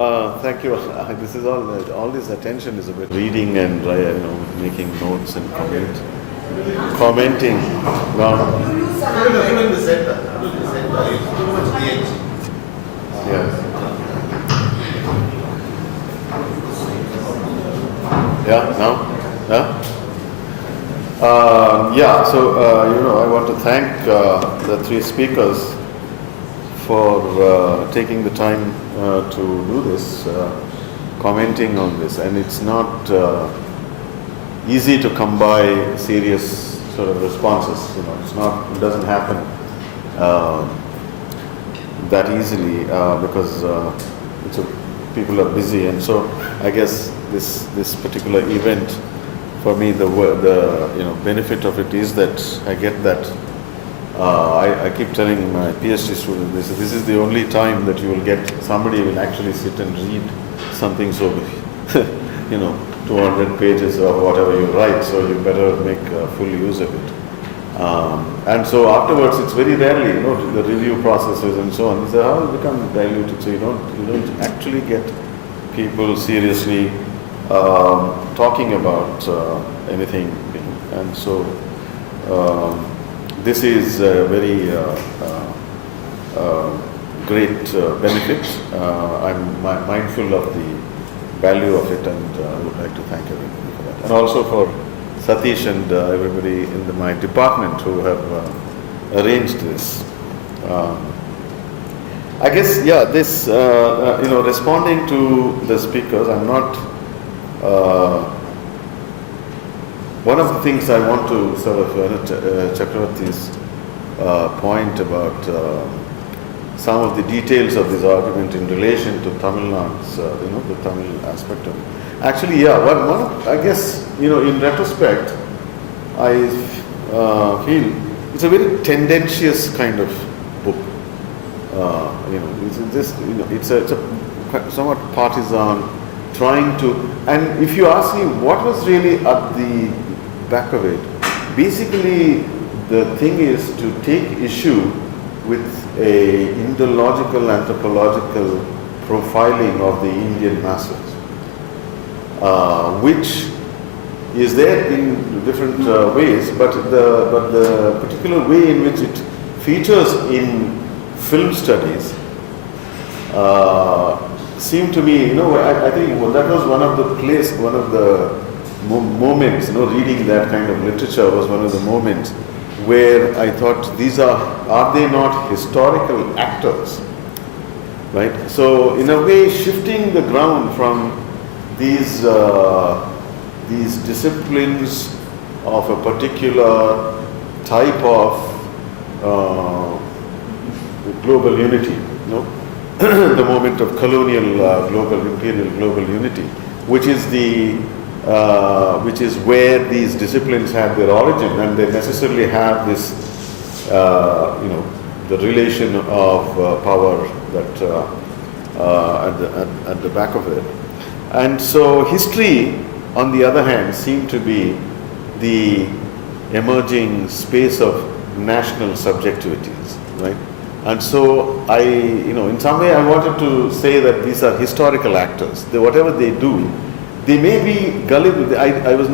Thank you. This is all this attention is a bit reading and making notes and commenting. Even the center, is too much DH. Yes. Yeah. Now. Yeah. So I want to thank the three speakers for taking the time to do this, commenting on this, and it's not easy to come by serious sort of responses. It doesn't happen that easily because people are busy, and so I guess this particular event, for me, the benefit of it is that I get that. I keep telling my PhD students, this is the only time that you will get somebody will actually sit and read something so, 200 pages or whatever you write, so you better make full use of it. And so afterwards, it's very rarely, the review processes and so on, they all become diluted, so you don't actually get people seriously talking about anything, and so this is a very great benefit. I'm mindful of the value of it, and I would like to thank everybody for that. And also for Satish and everybody in my department who have arranged this. I guess, this, responding to the speakers, I'm not one of the things I want to sort of Chakravarti's point about some of the details of this argument in relation to Tamil Nadu's, the Tamil aspect of it. Actually, I guess, in retrospect, I feel it's a very tendentious kind of book. It's a somewhat partisan, trying to, and if you ask me what was really at the back of it, basically the thing is to take issue with a Indo-logical, anthropological profiling of the Indian masses, which is there in different ways, but the particular way in which it features in film studies seemed to me, I think that was one of the moments, reading that kind of literature was one of the moments where I thought, are they not historical actors, right? So in a way, shifting the ground from these disciplines of a particular type of global unity, the moment of colonial imperial global unity, which is where these disciplines have their origin, and they necessarily have this, the relation of power that at the back of it. And so history, on the other hand, seemed to be the emerging space of national subjectivities, right? And so in some way I wanted to say that these are historical actors. Whatever they do, they may be gullible. I was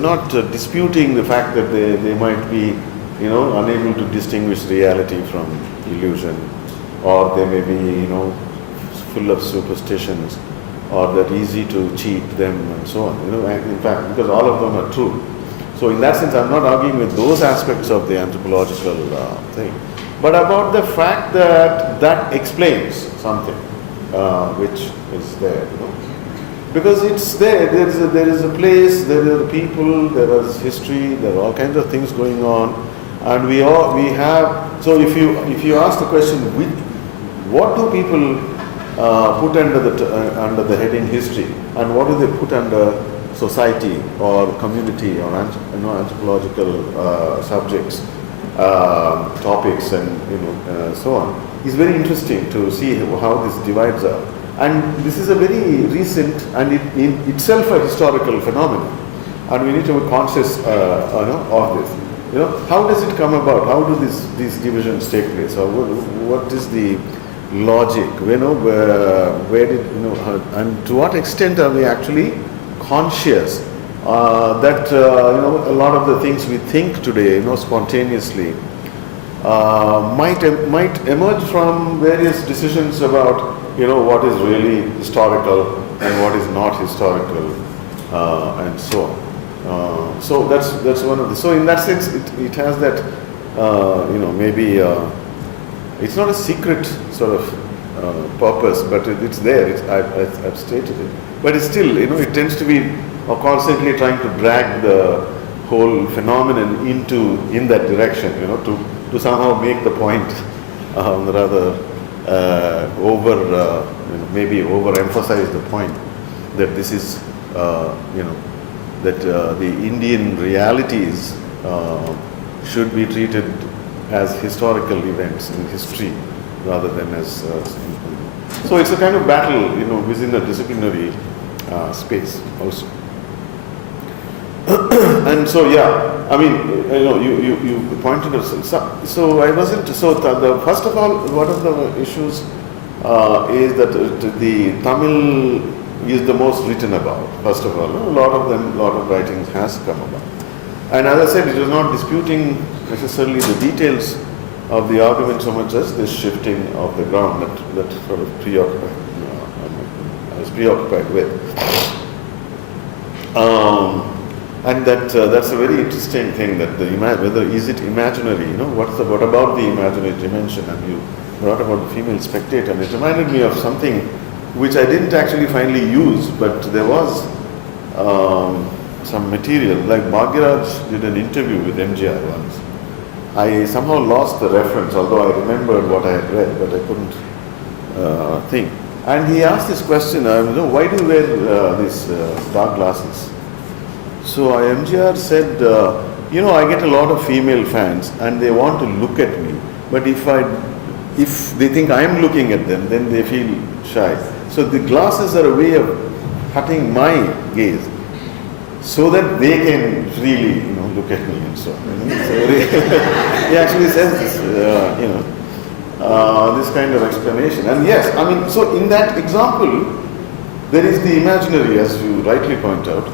not disputing the fact that they might be, unable to distinguish reality from illusion, or they may be, full of superstitions, or that easy to cheat them and so on. In fact, because all of them are true. So in that sense, I'm not arguing with those aspects of the anthropological thing, but about the fact that explains something which is there, because it's there. There is a place, there are people, there is history, there are all kinds of things going on, and we have. So if you ask the question, what do people put under the heading history, and what do they put under society or community or anthropological subjects, topics, and so on, is very interesting to see how this divides are. And this is a very recent and in itself a historical phenomenon, and we need to be conscious of this. How does it come about? How do these divisions take place? Or what is the logic? Where did and to what extent are we actually conscious that a lot of the things we think today, spontaneously, might emerge from various decisions about what is really historical and what is not historical, and so on. So that's one of the. So in that sense, it has that maybe it's not a secret sort of purpose, but it's there. I've stated it, but it's still it tends to be constantly trying to drag the whole phenomenon in that direction, to somehow make the point, rather maybe overemphasize the point that this is, that the Indian realities should be treated as historical events in history rather than as. So it's a kind of battle, within a disciplinary space also. And so, I mean, you pointed out. So I wasn't. So first of all, one of the issues is that the Tamil is the most written about. First of all, a lot of writings has come about. And as I said, it was not disputing necessarily the details of the argument so much as this shifting of the ground that sort of I was preoccupied with. And that's a very interesting thing, that whether is it imaginary, what about the imaginary dimension, and you brought about the female spectator, and it reminded me of something which I didn't actually finally use, but there was some material, like Bhagyaraj did an interview with MGR once. I somehow lost the reference, although I remembered what I had read, but I couldn't think. And he asked this question, why do you wear these dark glasses? So MGR said, I get a lot of female fans and they want to look at me, but if they think I'm looking at them, then they feel shy. So the glasses are a way of cutting my gaze, so that they can really, look at me and so on. So he actually says this, this kind of explanation. And yes, I mean, so in that example, there is the imaginary, as you rightly point out,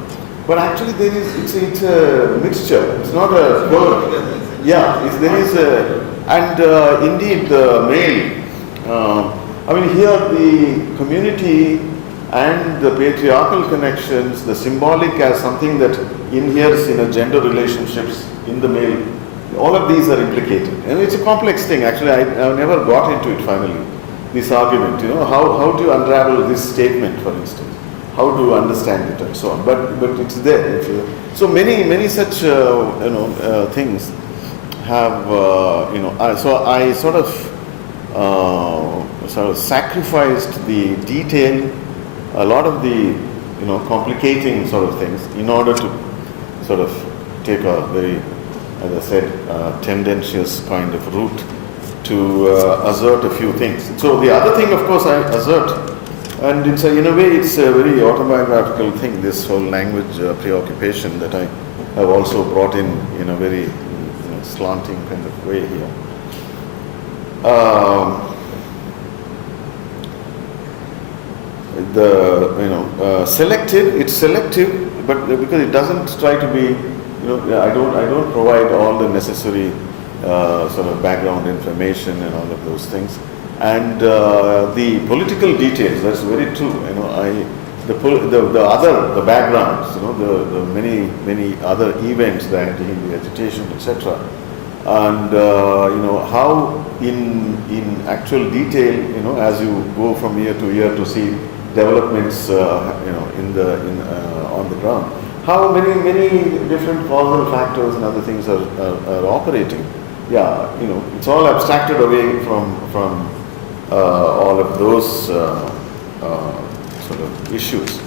but actually it's a mixture. It's not a word. Yeah, there is and indeed the male. I mean, here the community and the patriarchal connections, the symbolic as something that inheres in a gender relationships in the male, all of these are implicated. And it's a complex thing. Actually, I never got into it finally, this argument. How do you unravel this statement, for instance? How to understand it and so on. But it's there. So many such things have so I sort of sacrificed the detail, a lot of the complicating sort of things, in order to sort of take a very, as I said, tendentious kind of route to assert a few things. So the other thing, of course, I assert. And in a way, it's a very autobiographical thing, this whole language preoccupation that I have also brought in a very slanting kind of way here. Selective, it's selective, but because it doesn't try to be, I don't provide all the necessary sort of background information and all of those things. And the political details, that's very true. The backgrounds, the many other events, the anti-Hindu agitation, etc. And how in actual detail, as you go from year to year to see developments, on the ground, how many different causal factors and other things are operating. Yeah, it's all abstracted away from all of those sort of issues.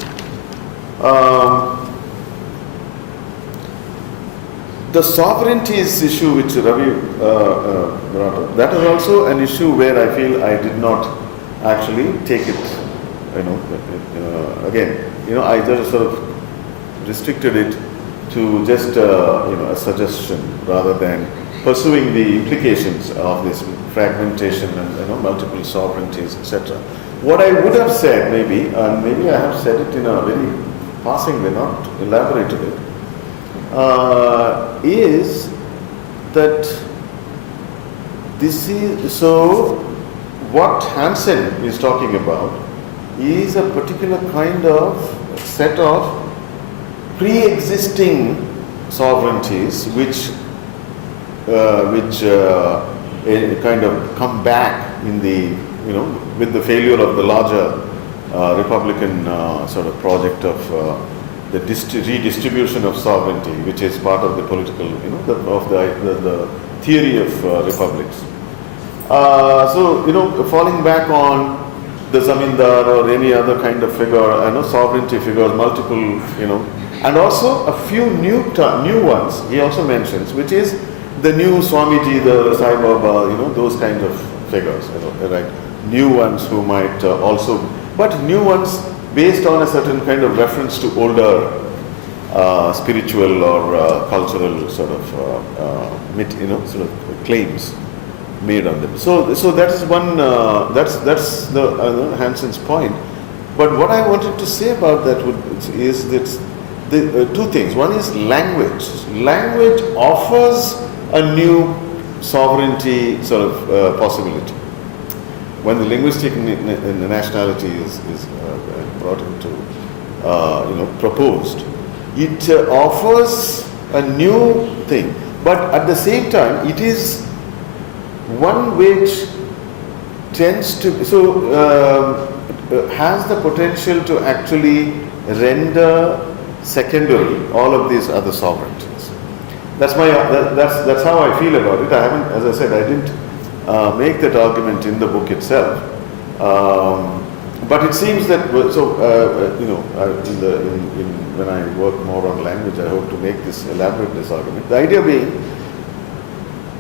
The sovereignties issue which Ravi brought up, that is also an issue where I feel I did not actually take it, again, I just sort of restricted it to just, a suggestion rather than pursuing the implications of this fragmentation and multiple sovereignties, etc. What I would have said maybe, and maybe I have said it in a very passing way, not elaborated it, is that this is so. What Hansen is talking about is a particular kind of set of pre-existing sovereignties which kind of come back in the with the failure of the larger Republican sort of project of the redistribution of sovereignty, which is part of the political the theory of republics. So falling back on the zamindar or any other kind of figure, sovereignty figures, multiple, and also a few new ones he also mentions, which is the new Swamiji, the Sai Baba, those kind of figures, right? New ones who might also, but new ones based on a certain kind of reference to older spiritual or cultural sort of claims made on them. So that is one. That's the Hansen's point. But what I wanted to say about that is that two things. One is language. Language offers a new sovereignty sort of possibility. When the linguistic nationality is brought into, proposed, it offers a new thing. But at the same time, it is one which tends to, has the potential to actually render secondary all of these other sovereignties. That's how I feel about it. I haven't, as I said, I didn't make that argument in the book itself. But it seems that when I work more on language, I hope to elaborate this argument. The idea being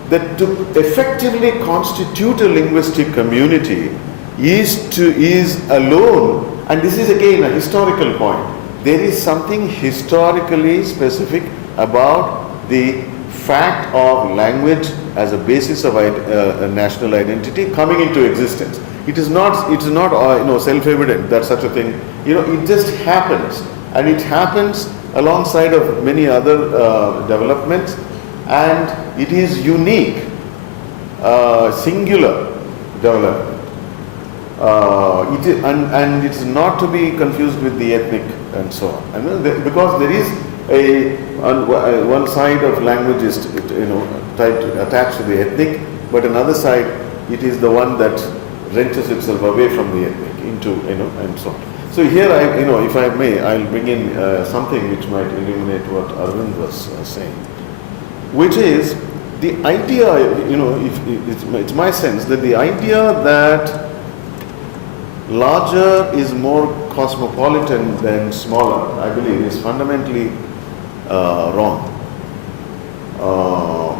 that to effectively constitute a linguistic community is alone, and this is again a historical point. There is something historically specific about the fact of language as a basis of a national identity coming into existence. It is not self-evident that such a thing, it just happens, and it happens alongside of many other developments. And it is unique, singular development. And it's not to be confused with the ethnic and so on. And because there is one side of language is attached to the ethnic, but another side it is the one that wrenches itself away from the ethnic into and so on. So here if I may, I'll bring in something which might illuminate what Arvind was saying, which is the idea, it's my sense that the idea that larger is more cosmopolitan than smaller, I believe, is fundamentally wrong.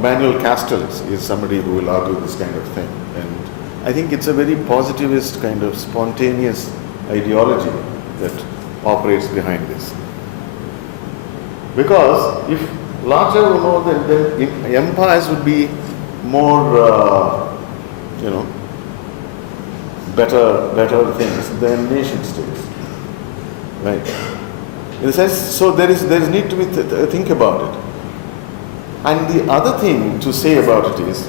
Manuel Castells is somebody who will argue this kind of thing, and I think it's a very positivist kind of spontaneous ideology that operates behind this. Because if larger were more, then empires would be more, better things than nation states, right? In a sense, so there is need to be think about it. And the other thing to say about it is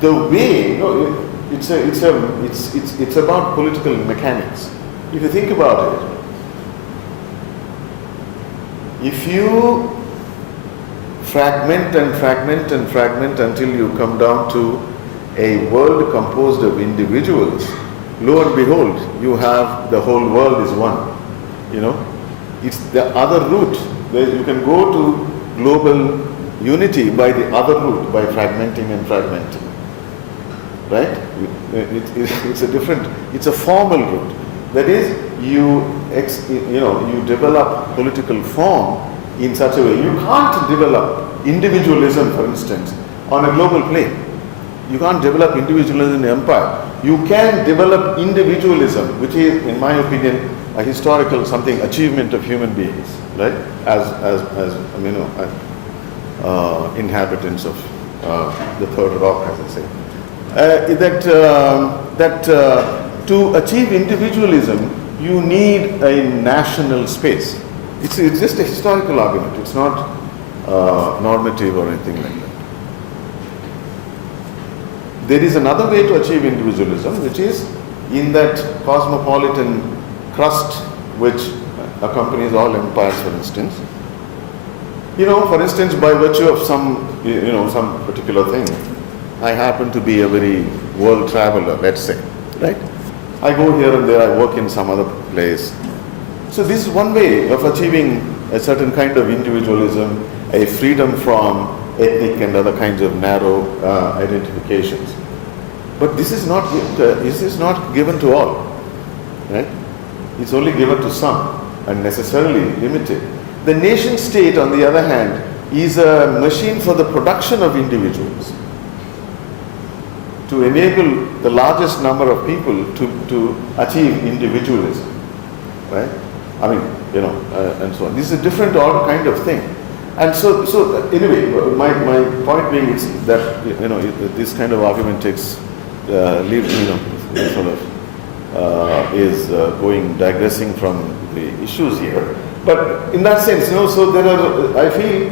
the way it's about political mechanics. If you think about it, if you fragment and fragment and fragment until you come down to a world composed of individuals, lo and behold, you have the whole world is one. It's the other route. You can go to global unity by the other route, by fragmenting and fragmenting. Right? It's a formal route. That is, you develop political form in such a way. You can't develop individualism, for instance, on a global plane. You can't develop individualism in empire. You can develop individualism, which is, in my opinion, a historical achievement of human beings, right? As inhabitants of the third rock, as I say. to achieve individualism, you need a national space. It's just a historical argument. It's not normative or anything like that. There is another way to achieve individualism, which is in that cosmopolitan crust which accompanies all empires, for instance. For instance, by virtue of some particular thing, I happen to be a very world traveler, let's say, right? I go here and there, I work in some other place. So this is one way of achieving a certain kind of individualism, a freedom from ethnic and other kinds of narrow identifications. But this is not given to all, right? It's only given to some and necessarily limited. The nation state, on the other hand, is a machine for the production of individuals, to enable the largest number of people to achieve individualism, right? And so on. This is a different kind of thing. And so anyway, my point being is that this kind of argument takes is digressing from the issues here. But in that sense, so there are. I feel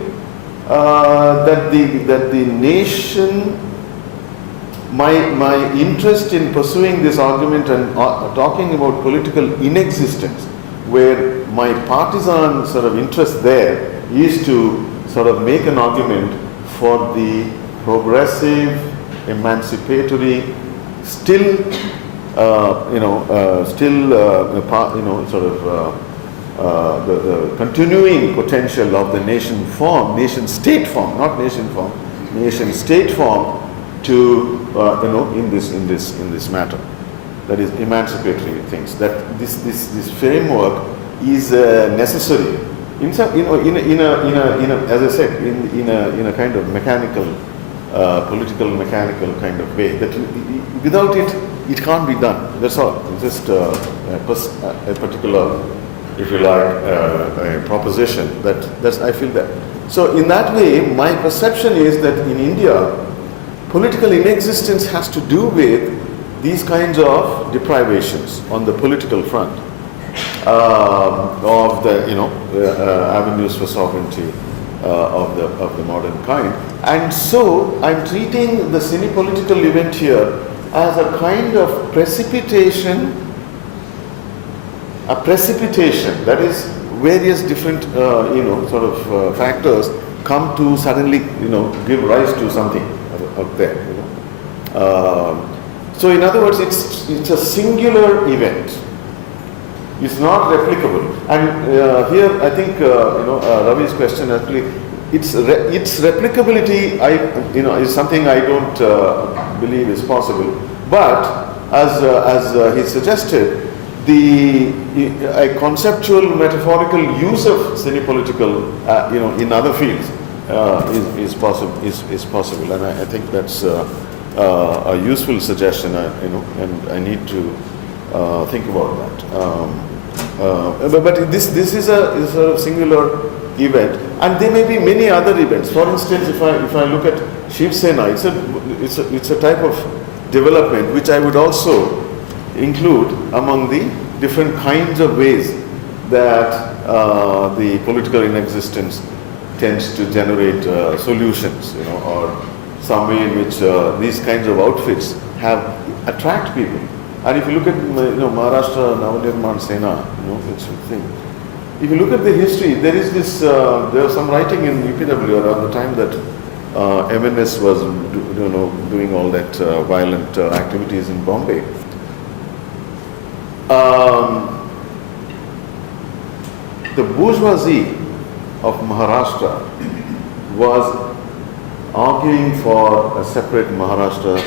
that the nation. My interest in pursuing this argument and talking about political inexistence, where my partisan sort of interest there is to sort of make an argument for the progressive, emancipatory, the continuing potential of the nation-state form, to in this matter, that is emancipatory things. That this framework is necessary in some as I said in a kind of mechanical, political mechanical kind of way. That without it can't be done. That's all. It's just a particular, if you like, a proposition. I feel that. So in that way, my perception is that in India, political inexistence has to do with these kinds of deprivations on the political front of the avenues for sovereignty of the modern kind. And so I'm treating the Cine Political event here as a kind of precipitation. That is, various different factors come to suddenly give rise to something out there. So in other words, it's a singular event. It's not replicable. And here I think Ravi's question actually, its replicability is something I don't believe is possible. But as he suggested, a conceptual metaphorical use of Cine Political in other fields is possible, and I think that's a useful suggestion. And I need to think about that. But this is a sort of singular event, and there may be many other events. For instance, if I look at Shiv Sena, it's a type of development which I would also include among the different kinds of ways that the political inexistence tends to generate solutions, or some way in which these kinds of outfits attract people. And if you look at Maharashtra Navnirman Sena, it's a thing. If you look at the history, there is this. There was some writing in UPW around the time that MNS was doing all that violent activities in Bombay. The bourgeoisie of Maharashtra was arguing for a separate Maharashtra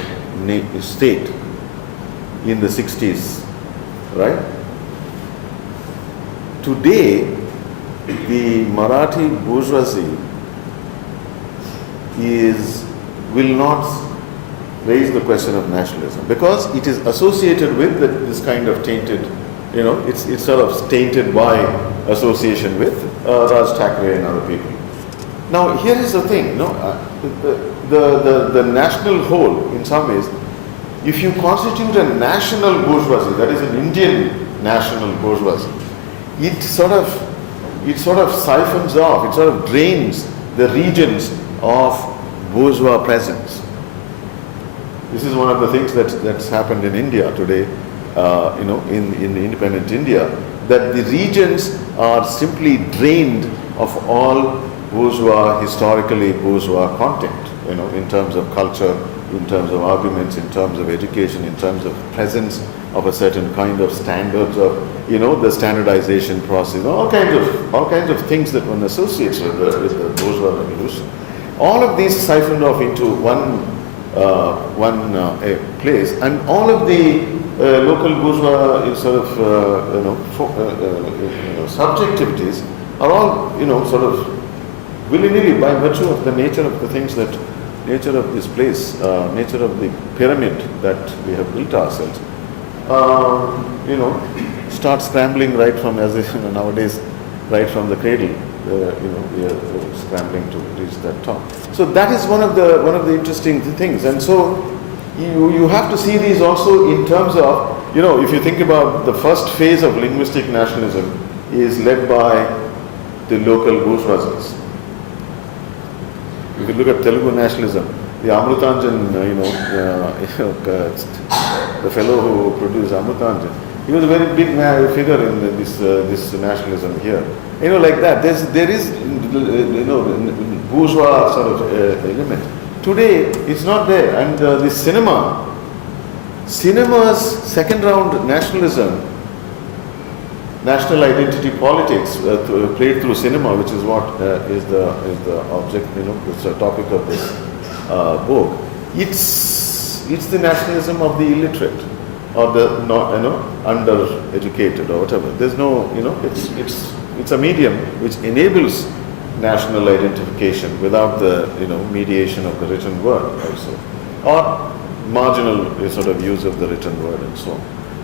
state in the 60s, right? Today, the Marathi bourgeoisie will not raise the question of nationalism because it is associated with this kind of tainted, it's sort of tainted by association with Raj Thackeray and other people. Now, here is the thing, the national whole, in some ways, if you constitute a national bourgeoisie, that is an Indian national bourgeoisie, it sort of siphons off, it sort of drains the regions of bourgeois presence. This is one of the things that's happened in India today, in independent India, that the regions are simply drained of all bourgeois, historically bourgeois content, in terms of culture, in terms of arguments, in terms of education, in terms of presence of a certain kind of standards of, the standardization process, all kinds of things that one associates with the bourgeois revolution. All of these siphoned off into one place, and all of the local bourgeois subjectivities are all, sort of willy-nilly by virtue of the nature of the things nature of this place, nature of the pyramid that we have built ourselves, start scrambling right from, nowadays, right from the cradle, we are scrambling to reach that top. So that is one of the interesting things, and so you have to see these also in terms of, if you think about the first phase of linguistic nationalism is led by the local bourgeoisies. If you look at Telugu nationalism, the Amrutanjan, the fellow who produced Amrutanjan, he was a very big figure in this nationalism here. Like that. There is bourgeois sort of element. Today, it's not there. And the cinema's second round nationalism, national identity politics played through cinema, which is what is the object, the topic of this book. It's the nationalism of the illiterate or the undereducated or whatever. There's no, it's a medium which enables national identification without the mediation of the written word also, or marginal sort of use of the written word and so on.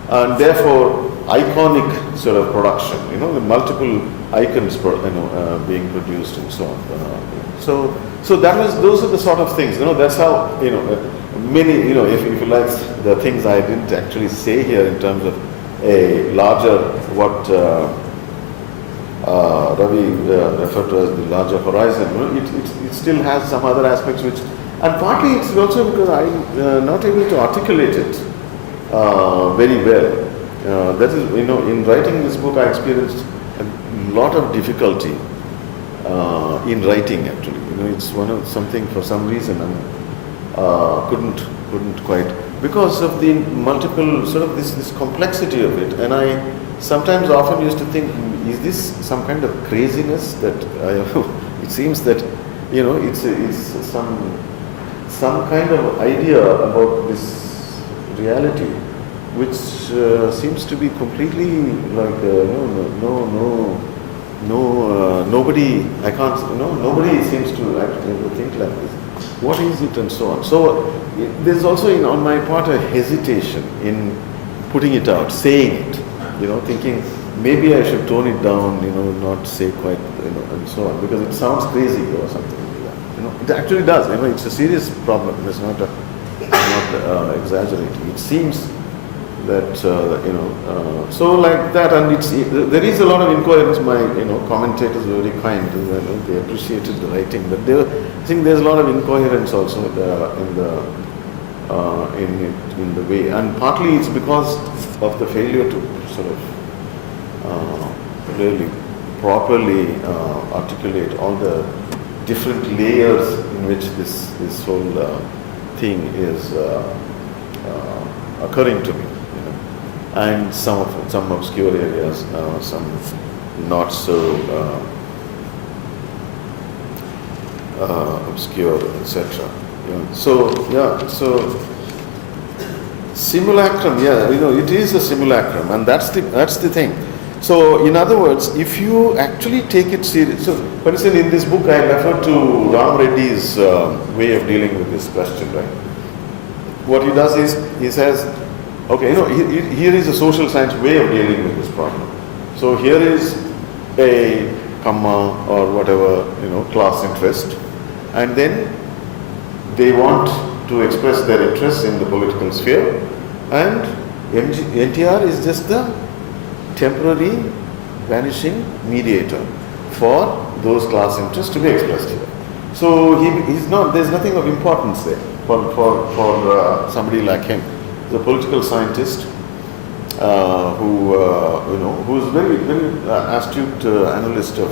And therefore, iconic sort of production, the multiple icons being produced and so on. So those are the sort of things. That's how many. If you like, the things I didn't actually say here in terms of a larger what Ravi referred to as the larger horizon. It still has some other aspects which, and partly it's also because I'm not able to articulate it very well. That is, in writing this book, I experienced a lot of difficulty in writing. Actually, it's something for some reason I couldn't quite, because of the multiple sort of this complexity of it. And I sometimes often used to think, is this some kind of craziness that it seems that it's some kind of idea about this reality which seems to be completely like nobody, I can't, nobody seems to actually think like this. What is it and so on. So there's also on my part a hesitation in putting it out, saying it, thinking maybe I should tone it down, not say quite, and so on, because it sounds crazy or something like that. It actually does. It's a serious problem. It's not exaggerating. It seems that so like that, and there is a lot of incoherence. My commentators were very kind. They appreciated the writing, but I think there's a lot of incoherence also in the way, and partly it's because of the failure to sort of really properly articulate all the different layers in which this whole thing is occurring to me, and some obscure areas, some not so obscure, etc. So simulacrum, it is a simulacrum, and that's the thing. So, in other words, if you actually take it serious, so for instance, in this book I refer to Ram Reddy's way of dealing with this question, right? What he does is, he says, okay, here is a social science way of dealing with this problem. So here is a comma or whatever, class interest, and then they want to express their interests in the political sphere, and NTR is just the temporary vanishing mediator for those class interests to be expressed here. So he's not. There's nothing of importance there for somebody like him, the political scientist who's very astute analyst of.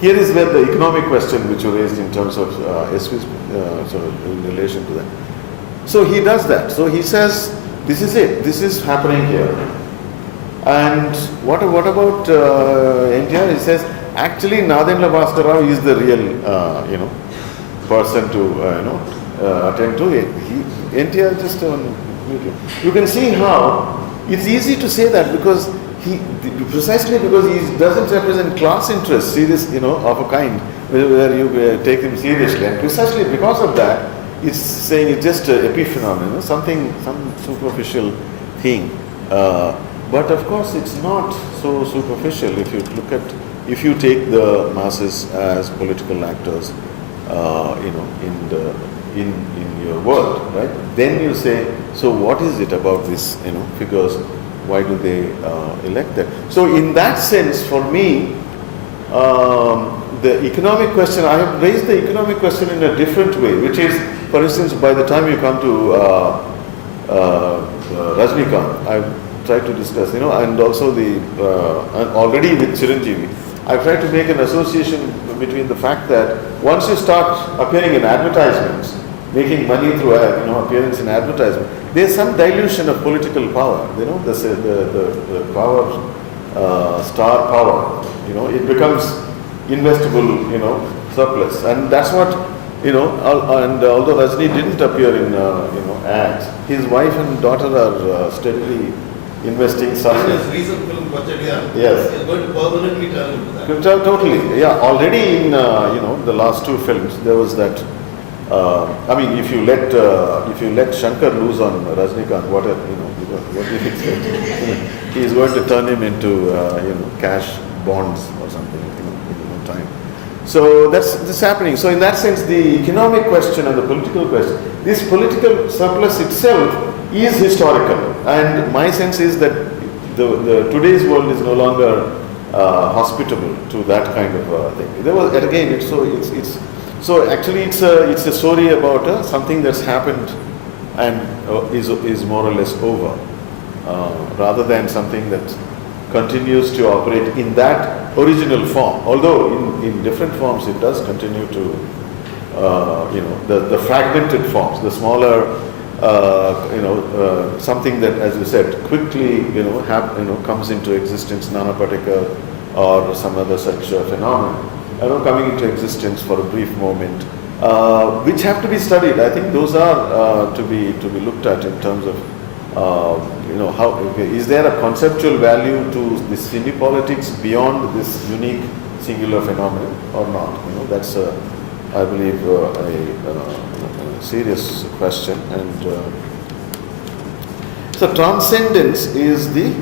Here is where the economic question which you raised in terms of SV's sort of in relation to that. So he does that. So he says, this is it. This is happening here. And what about NTR? He says, actually, Nadendra Bhaskar Rao is the real, person to attend to. NTR just you can see how it's easy to say that because precisely because he doesn't represent class interests, serious, of a kind where you take him seriously, and precisely because of that, it's saying it's just an epiphenomenon, some superficial thing. But of course, it's not so superficial if you take the masses as political actors, in your world, right? Then you say, so what is it about this, figures? Why do they elect that? So in that sense, for me, the economic question, I have raised the economic question in a different way, which is, for instance, by the time you come to Rajnikant, I've tried to discuss, and also and already with Chiranjeevi, I've tried to make an association between the fact that once you start appearing in advertisements, making money through appearance in advertisement, there's some dilution of political power. The power, star power. It becomes investable, surplus, and that's what and although Rajni didn't appear in ads, his wife and daughter are steadily investing some. His recent film Pachadiya yes. is going to permanently turn into that. Totally, yeah. Already in the last two films there was that. If you let Shankar loose on Rajnikant, what do you expect? He is going to turn him into cash bonds or something in no time. So that's happening. So in that sense, the economic question and the political question, this political surplus itself is historical, and my sense is that the today's world is no longer hospitable to that kind of thing. There was again, it's a story about something that's happened and is more or less over, rather than something that continues to operate in that original form. Although in different forms it does continue to, the fragmented forms, the smaller, something that, as you said, quickly, comes into existence, nanoparticle or some other such phenomenon, coming into existence for a brief moment, which have to be studied. I think those are to be looked at in terms of, how is there a conceptual value to this cine politics beyond this unique singular phenomenon or not? That's I believe a serious question. And so transcendence is the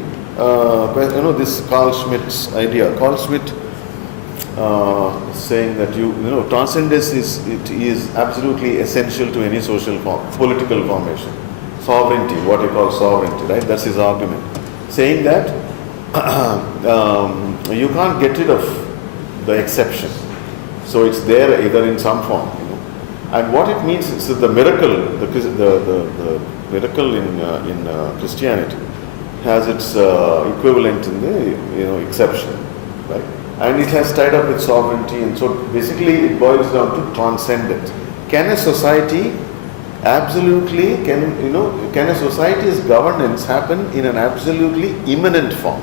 this Carl Schmitt's idea. Carl Schmitt saying that transcendence is absolutely essential to any social political formation. Sovereignty, what he calls sovereignty, right? That's his argument. Saying that you can't get rid of the exception. So it's there either in some form, And what it means is that the miracle, the miracle in Christianity has its equivalent in the exception, right? And it has tied up with sovereignty, and so basically it boils down to transcendence. Can a society absolutely, can a society's governance happen in an absolutely immanent form?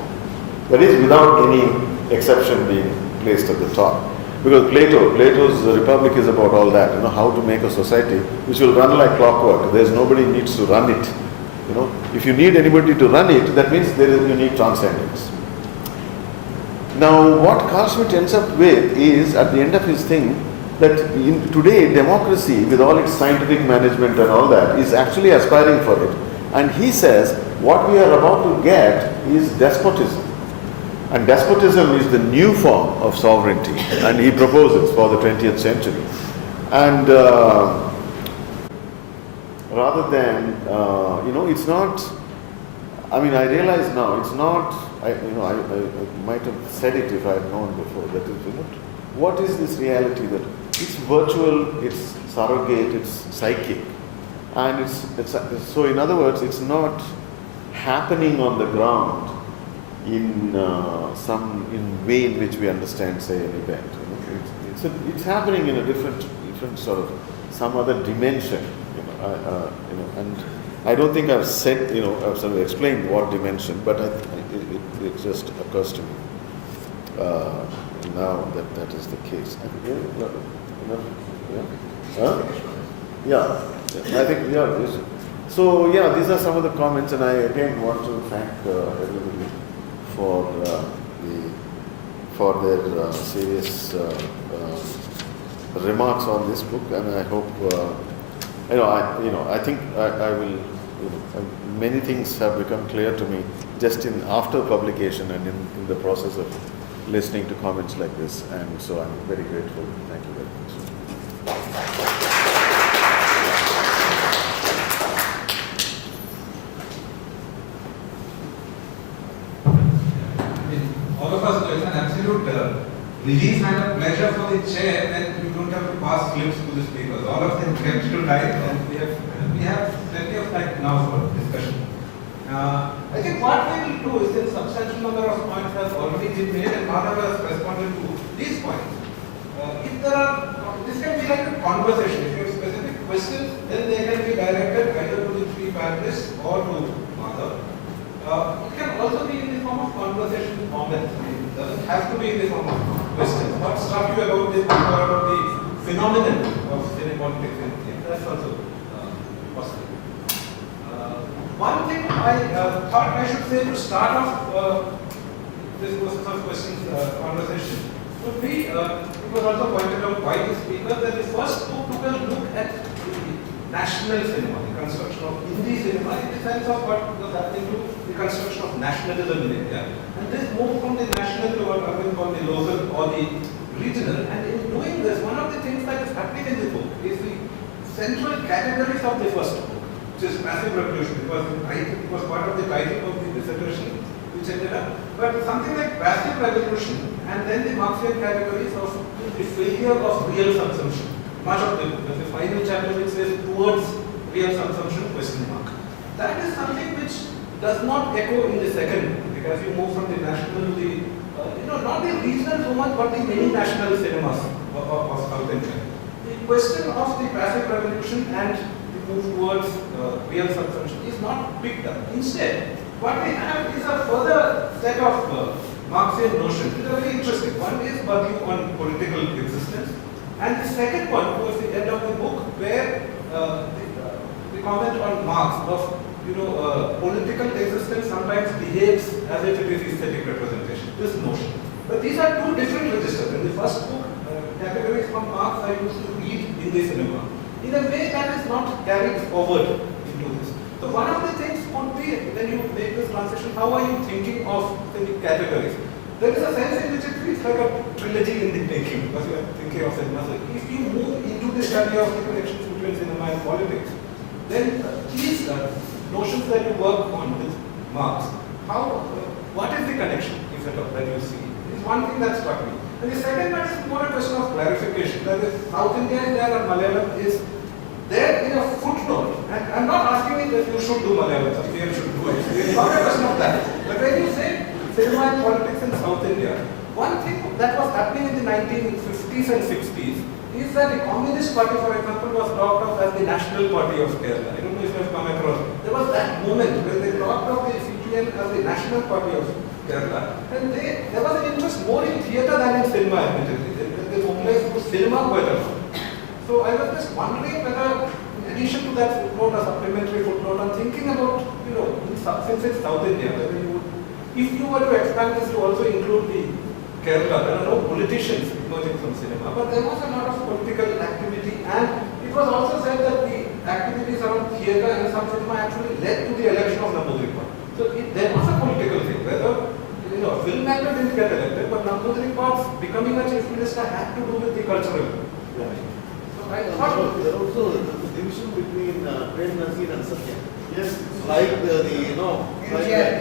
That is, without any exception being placed at the top. Because Plato's Republic is about all that, how to make a society which will run like clockwork. There's nobody needs to run it. If you need anybody to run it, that means you need transcendence. Now, what Carl Schmitt ends up with is, at the end of his thing, that today democracy, with all its scientific management and all that, is actually aspiring for it. And he says, what we are about to get is despotism. And despotism is the new form of sovereignty, and he proposes for the 20th century. And rather than, it's not, I mean, I realize now, it's not, I might have said it if I had known before, that is, what is this reality that it's virtual, it's surrogate, it's psychic, and it's so in other words, it's not happening on the ground in some way in which we understand, say, an event. It's happening in a different sort of some other dimension. And I don't think I've said, I've sort of explained what dimension, but it just occurs to me now that is the case. I think so. These are some of the comments, and I again want to thank everybody for their serious remarks on this book, and I hope I think I will. Many things have become clear to me just after publication and in the process of listening to comments like this, and so I'm very grateful. Thank you very much. All of us, there is an absolute release and a pleasure for the chair, and you don't have to pass clips to the speakers. All of them kept to time, and we have plenty of time now for discussion. I think what we will do is, a substantial number of points have already been made, and Madhava has responded to these points. If there are, this can be like a conversation. If you have specific questions, then they can be directed either to the three panelists or to Madhava. It can also be in the form of conversation comments. It doesn't have to be in the form of questions. What struck you about this book or about the phenomenon of Cine Politics in India? That's also possible. One thing I thought I should say to start off this process of questions conversation would be, it was also pointed out by the speaker that the first book took a look at the national cinema, the construction of Hindi cinema in the sense of what was happening to the construction of nationalism in India. And this moved from the national to what I will call the local or the regional. And in doing this, one of the things that is happening in the book is the central categories of the first book, which is massive revolution. It was part of the title of the dissertation, which ended up. But something like passive revolution, and then the Marxian categories of the failure of real consumption. Much of the final chapter which says towards real consumption, question mark. That is something which does not echo in the second, because you move from the national to the, not the regional so much, but the many national cinemas of South India. The question of the passive revolution and the move towards real consumption is not picked up. Instead, what we have is a further set of Marxian notions, which are very interesting. One is working on political existence, and the second one towards the end of the book, where the comment on Marx of political existence sometimes behaves as if it is aesthetic representation. This notion. But these are two different registers. In the first book, categories from Marx I used to read in the cinema. In a way that is not carried forward into this. So one of the things would be, when you make this transition, how are you thinking of the categories? There is a sense in which it feels like a trilogy in the making, because you are thinking of cinema. So if you move into the study of the connections between cinema and politics, then these notions that you work on with Marx, what is the connection, if at all, that you see? Is one thing that struck me. And the second one is more a question of clarification. That is, South India is there and Malayalam is there in a footnote. And I'm not asking you that you should do Malayalam, you should do it. It's not a question of that. But when you say cinema and politics in South India, one thing that was happening in the 1950s and 60s is that the Communist Party, for example, was talked of as the National Party of Kerala. I don't know if you have come across. There was that moment where they talked of the CPM as the National Party of Kerala, and there was an interest more in theatre than in cinema, admittedly. They mobilized to cinema quite a lot. So I was just wondering whether, in addition to that footnote, a supplementary footnote, I'm thinking about, since it's South India, whether you would, if you were to expand this to also include the Kerala, there are no politicians emerging from cinema, but there was a lot of political activity, and it was also said that the activities around theatre and some cinema actually led to the election of Namboodiripad. So there was a political thing, whether filmmaker didn't get elected, but Namboodiripad becoming a chief minister had to do with the cultural. Yeah. So I thought there also the division between Prem like the, you know, like MGR